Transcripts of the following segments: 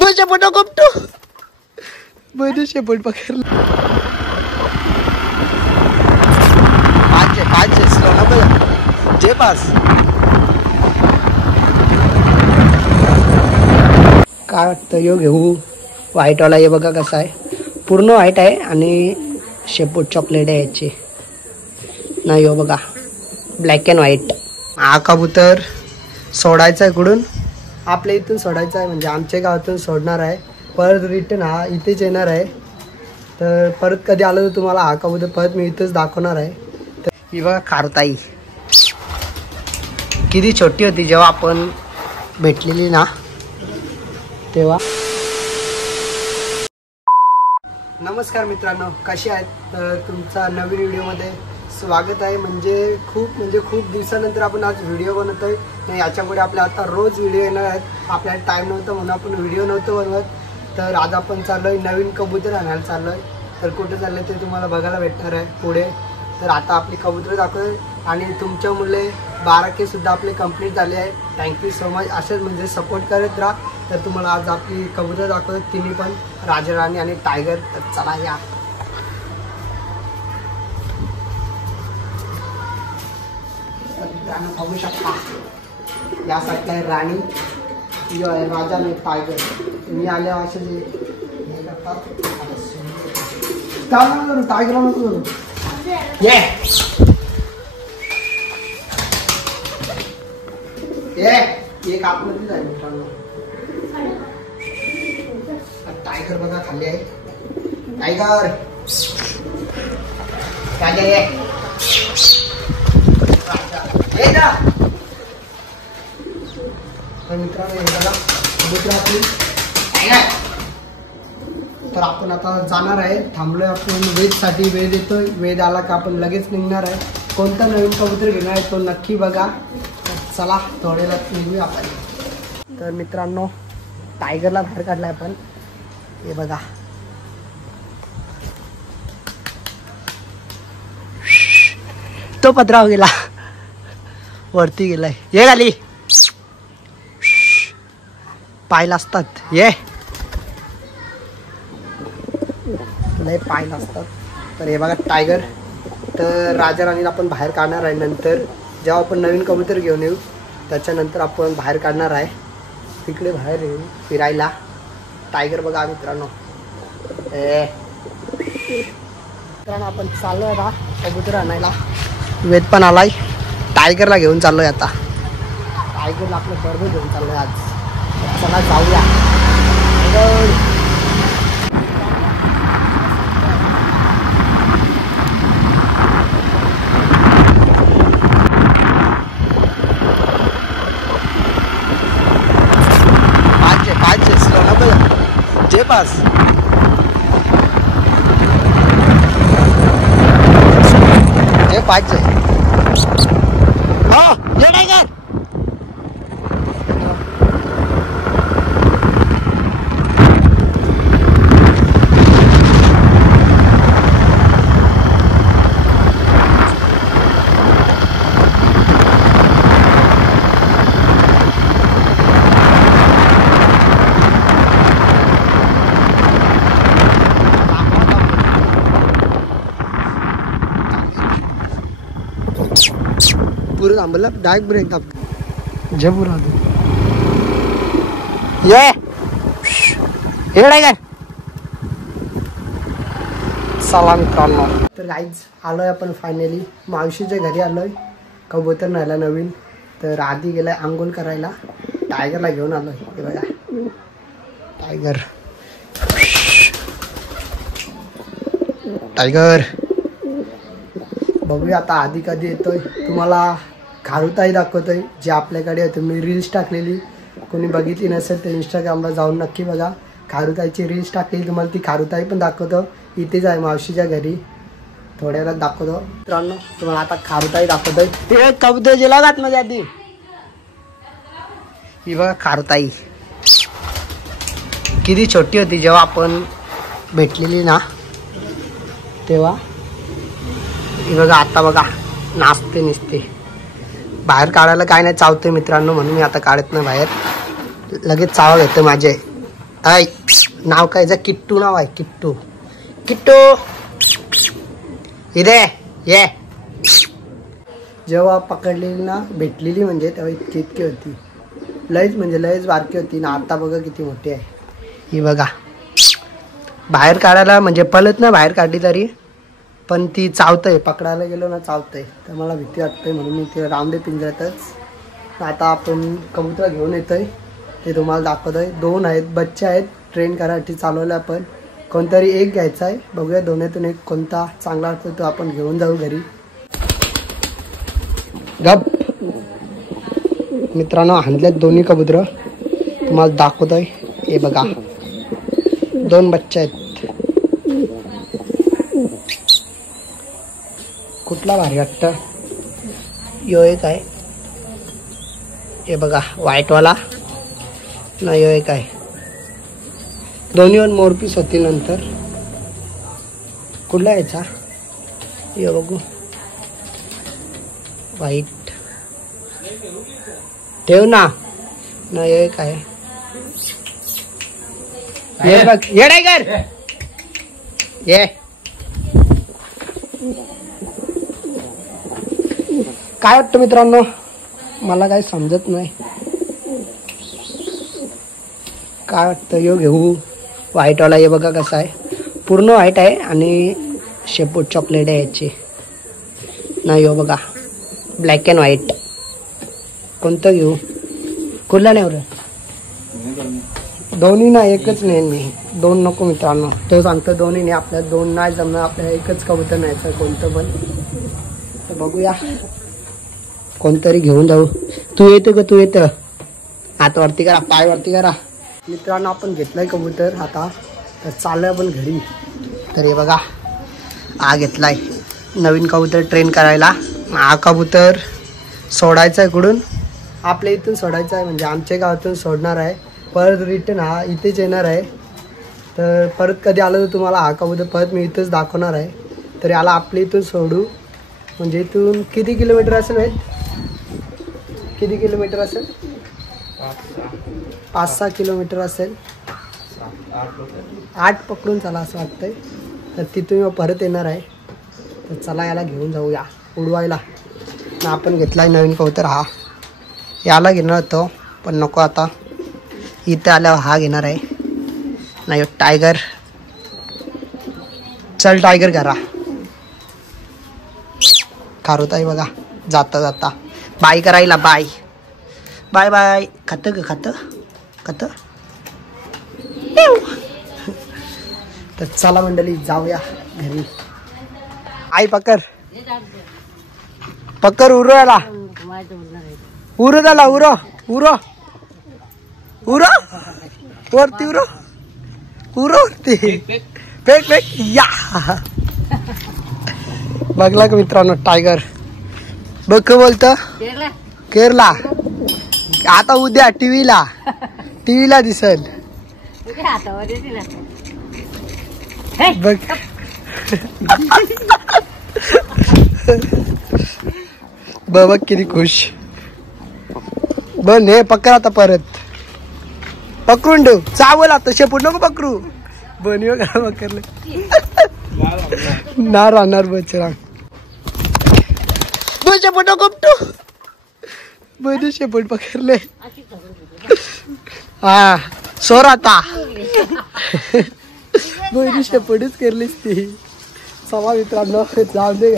शेपूट कोपटू बरं शेपूट पकडलं पाच जे पास काय वाटतं यो घेऊ व्हाईटवाला हे बघा कसा आहे पूर्ण व्हाईट आहे आणि शेपूट चॉकलेट आहे याची नाही हो बघा ब्लॅक अँड व्हाईट हा कबूतर सोडायचा आहे इकडून आपल्या इथून सोडायचा आहे म्हणजे आमच्या गावातून सोडणार आहे परत रिटर्न हा इथेच येणार आहे तर परत कधी आलं तर तुम्हाला हा कबूतर परत मी इथंच दाखवणार आहे तर ही बघा खारुताई किती छोटी होती जेव्हा आपण भेटलेली ना तेव्हा नमस्कार मित्रांनो कसे आहेत तर तुमचा नवीन व्हिडिओमध्ये स्वागत आहे म्हणजे खूप दिवसानंतर आपण आज व्हिडिओ बनवतोय नाही याच्यापुढे आपल्या आता रोज व्हिडिओ येणार आहेत आपल्याला टाईम नव्हता म्हणून आपण व्हिडिओ नव्हतो बनवत तर आज आपण चाललोय नवीन कबूतर आणायला चाललोय तर कुठे चाललंय ते तुम्हाला बघायला भेटणार आहे पुढे तर आता आपली कबूतर दाखवतोय आणि तुमच्यामुळे 12K सुद्धा आपले कंप्लीट झाले आहे थँक्यू सो मच असेच म्हणजे सपोर्ट करत राहा तर तुम्हाला आज आपली कबूतर दाखवतोय तिन्ही पण राजा राणी आणि टायगर तर चला या बघू शकता यासारखी आहे राणी यो आहे राजा आणि टायगर मी आल्यावर असे जे टायगर नको ये एक आतमध्ये जाईल मित्रांनो टायगर बघा खाली आहे टायगर काय ये तर मित्रांनो हे बघा कबूतर आपली तर आपण आता जाणार आहे थांबलोय आपण वेदसाठी वेद येतोय वेद आला का आपण लगेच निघणार आहे कोणता नवीन कबूतर घेणार आहे तो नक्की बघा चला थोड्याला निघूया आपण तर मित्रांनो टायगरला बाहेर काढलाय आपण हे बघा तो पत्राव गेला वरती गेलाय ये खाली पाय असतात ये लय पाय असतात तर हे बघा टायगर तर राजा राणीला आपण बाहेर काढणार आहे नंतर जेव्हा आपण नवीन कबूतर घेऊन येऊ त्याच्यानंतर आपण बाहेर काढणार आहे तिकडे बाहेर येऊ फिरायला टायगर बघा मित्रांनो मित्रांनो आपण चाललोय आता कबूतर आणायला वेद पण आलाय टायगरला घेऊन चाललोय आता टायगरला आपलं बरोबर घेऊन चाललोय आज चला जाऊया जे पास जे पाच हाँ ये टाइगर पूरा थांबला डायरेक्ट ब्रेक दाब जे पूरा ये टायगर चला मित्रांनो तर गाईज आलोय आपण फायनली मावशीच्या घरी आलोय कबूतर न्यायला नवीन तर आधी गेलाय आंघोळ करायला टायगरला घेऊन आलोय हे बघा टायगर टायगर बघूया आता आधी कधी येतोय तुम्हाला खारुताई दाखवतोय जे आपल्याकडे आहे तुम्ही रील्स टाकलेली कोणी बघितली नसेल तर इंस्टाग्रामला जाऊन नक्की बघा खारुताईची रील्स टाकलेली तुम्हाला ती खारुताई पण दाखवतो इथेच आहे मावशीच्या घरी थोड्या वेळात दाखवतो मित्रांनो तुम्हाला आता खारुताई दाखवतोय ते कबूतर जेला घात मध्ये आधी ही बघा खारुताई किती छोटी होती जेव्हा आपण भेटलेली ना तेव्हा ही बघा आता बघा नाचते निसते बाहेर काढायला काय नाही चावते मित्रांनो म्हणून मी आता काढत नाही बाहेर लगेच चावा घेते माझे आय नाव काय किट्टू नाव आहे किट्टू किट्टू इथे ये जेव्हा पकडलेली ना भेटलेली म्हणजे तेव्हा इतकी होती लयच म्हणजे लयच बारकी होती ना आता बघा किती मोठी आहे ही बघा बाहेर काढायला म्हणजे पळत ना बाहेर काढली तरी पण ती चावतंय पकडायला गेलो ना चावतंय तर मला भीती वाटते म्हणून मी ते रामदे पिंजऱ्यातच आता आपण कबूतर घेऊन येतोय ते तुम्हाला दाखवतोय 2 आहेत बच्चे आहेत ट्रेन करायसाठी चालवलं आपण कोणतरी एक घ्यायचा आहे बघूया दोन्हीतून एक कोणता चांगला वाटतो तो आपण घेऊन जाऊ घरी गप मित्रांनो आणल्यात दोन्ही कबूतर तुम्हाला दाखवतोय हे बघा 2 बच्चे आहेत कुठला भारी वाटतं यो एक आहे हे बघा व्हाईटवाला ना यो एक आहे दोन्हीवर मोरपीस होती नंतर कुठला यायचा यो बघू व्हाईट ठेव ना यो एक आहे ये बघ ये टायगर ये काय वाटतं मित्रांनो मला काही समजत नाही काय वाटतं यो घेऊ व्हाईटवाला हे बघा कसा आहे पूर्ण व्हाईट आहे आणि शेपूट चॉकलेट आहे याची ना यो बघा ब्लॅक अँड व्हाईट कोणतं घेऊ कुठला नाही बरं दोन्ही ना एकच नाही मी 2 नको मित्रांनो तो सांगतो दोन्ही नाही आपल्याला 2 नाही जमणार आपल्याला एकच कबूतर न्यायचं कोणतं पण तर बघूया कोणतरी घेऊन जाऊ तू येतो का तू येतं हात वरती करा पाय वरती करा मित्रांनो आपण घेतलाय कबूतर आता तर चाललोय आपण घरी तर हे बघा हा घेतलाय नवीन कबूतर ट्रेन करायला हा कबूतर सोडायचा आहे कुठून आपल्या इथून सोडायचा आहे म्हणजे आमच्या गावातून सोडणार आहे परत रिटर्न हा इथेच येणार आहे तर परत कधी आलं तर तुम्हाला हा कबूतर परत मी इथंच दाखवणार आहे तर याला आपल्या इथून सोडू म्हणजे इथून किती किलोमीटर असेल माहीत किती किलोमीटर असेल 5-6 किलोमीटर असेल 8 पकडून चला असं वाटतंय तर तिथून परत येणार आहे तर चला याला घेऊन जाऊया उडवायला आपण घेतलाय नवीन कबूतर हा याला घेणार होतो पण नको आता इथे आल्यावर हा घेणार आहे नाही टायगर चल टायगर करा खारोताई बघा जाता जाता बाय करायला बाय बाय बाय खातं ग खातं तर चला मंडळी जाऊया घरी आई पकर उरो याला उरो झाला उरो वरती उरो वरती पेक या बघला का मित्रांनो टायगर बघ बोलतं केरला आता उद्या टीव्हीला दिसल बघ बघ किती खुश बन हे पकड आता परत पकडून ठेव चावल आता शेपूट नको पकडू बनिव का पकडलं ना राहणार बचरा शेपूट नको बन शेपूट पकडले हा सोर आता बहिणी शेपूटच करलीस ती सवा मित्रांनो जाऊ दे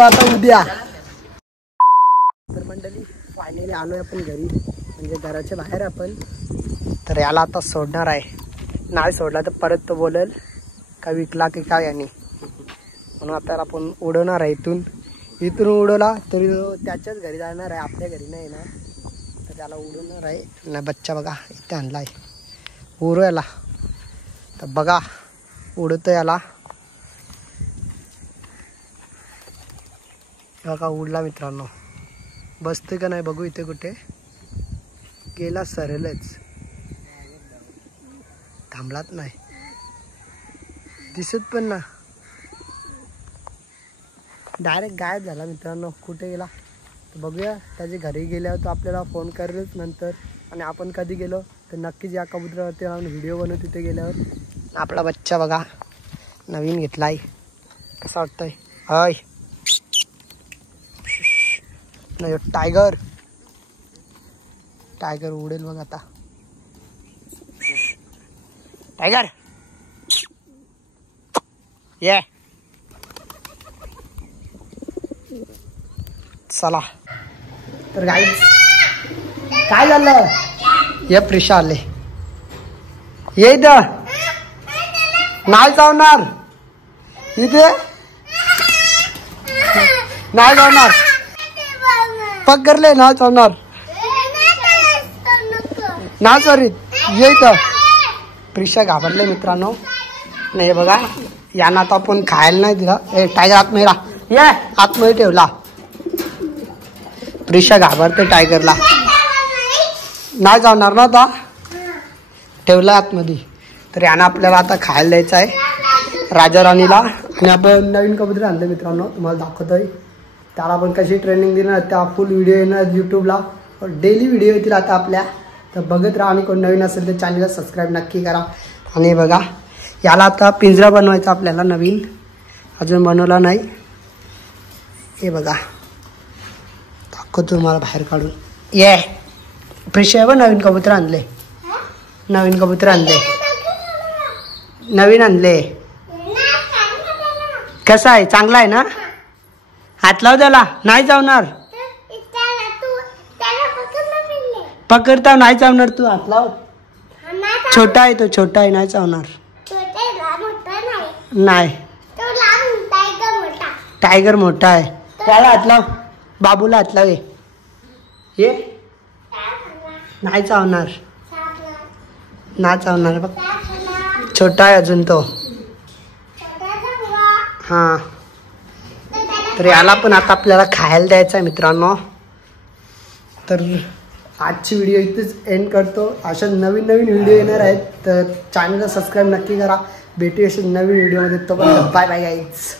आता उद्या तर मंडळी फायनली आलोय आपण घरी म्हणजे घराच्या बाहेर आपण तर याला आता सोडणार आहे नाही सोडला तर परत तो बोलेल का विकला की काय याने म्हणून आता आपण उडवणार आहे इथून उडवला तरी त्याच्याच घरी जाणार आहे आपल्या घरी नाही ना तर त्याला उडवणार आहे ना बच्चा बघा इथे आणला आहे उडव याला तर बघा उडवतो याला बघा उडला मित्रांनो बसते का नाही बघू इथे कुठे गेला सरलच थांबलाच नाही दिसत पण ना डायरेक्ट गायब झाला मित्रांनो कुठे गेला तर बघूया त्याच्या घरी गेल्यावर तो आपल्याला फोन करेलच नंतर आणि आपण कधी गेलो तर नक्कीच या कबुतरावरती राहून व्हिडिओ बनवू तिथे गेल्यावर. आपला बच्चा बघा नवीन घेतलाय, कसा वाटतंय? हाय नाही टायगर, टायगर उडेल बघ आता. टायगर ये चला. तर गाईज काय झालं? ये प्रिशा आले, ये इथं नाही जाणार, इथे नाही जाणार, पकडले नाही जाणार, नाही सॉरी. ये इथं. प्रिशा घाबरले मित्रांनो. नाही बघा यांना आता आपण खायला नाही दिला. ए टायगर आतमध्ये राहा, ये आतमध्ये ठेवला. प्रिशा घाबरते टायगरला, नाही जाणार ना आता, ठेवला आतमध्ये. तर यांना आपल्याला आता खायला द्यायचं आहे राजा राणीला. आणि आपण नवीन कबूतर आणले मित्रांनो, तुम्हाला दाखवतोय. त्याला आपण कशी ट्रेनिंग देणार त्या फुल व्हिडिओ येणार यूट्यूबला, डेली व्हिडिओ येतील आता आपल्या. तर बघत राहा आणि कोण नवीन असेल तर चॅनलला सबस्क्राईब नक्की करा. आणि बघा याला आता पिंजरा बनवायचा आपल्याला नवीन, अजून बनवला नाही. हे बघा दाखवतो तुम्हाला बाहेर काढून. ये प्रिशा आहे बघ नवीन कबूतर आणले, नवीन कबूतर आणले, नवीन आणले. कसा आहे? चांगला आहे ना? हात लाव त्याला, नाही जावणार. पकडता नाही चावणार, तू हात लाव. छोटा आहे तो, छोटा आहे, नाही चावणार. नाही टायगर मोठा आहे, त्याला हात लाव, बाबूला हात लाव. ये नाही चावणार, नाही चावणार बघ, छोटा आहे अजून तो. हां तर याला पण आता आपल्याला खायला द्यायचं आहे मित्रांनो. तर आजची व्हिडिओ इथेच एंड करतो. अशा नवीन नवीन व्हिडिओ येणार आहेत तर चॅनलला सबस्क्राईब नक्की करा. भेटू अशा नवीन व्हिडिओमध्ये. तोपर्यंत बाय बाय गाईज.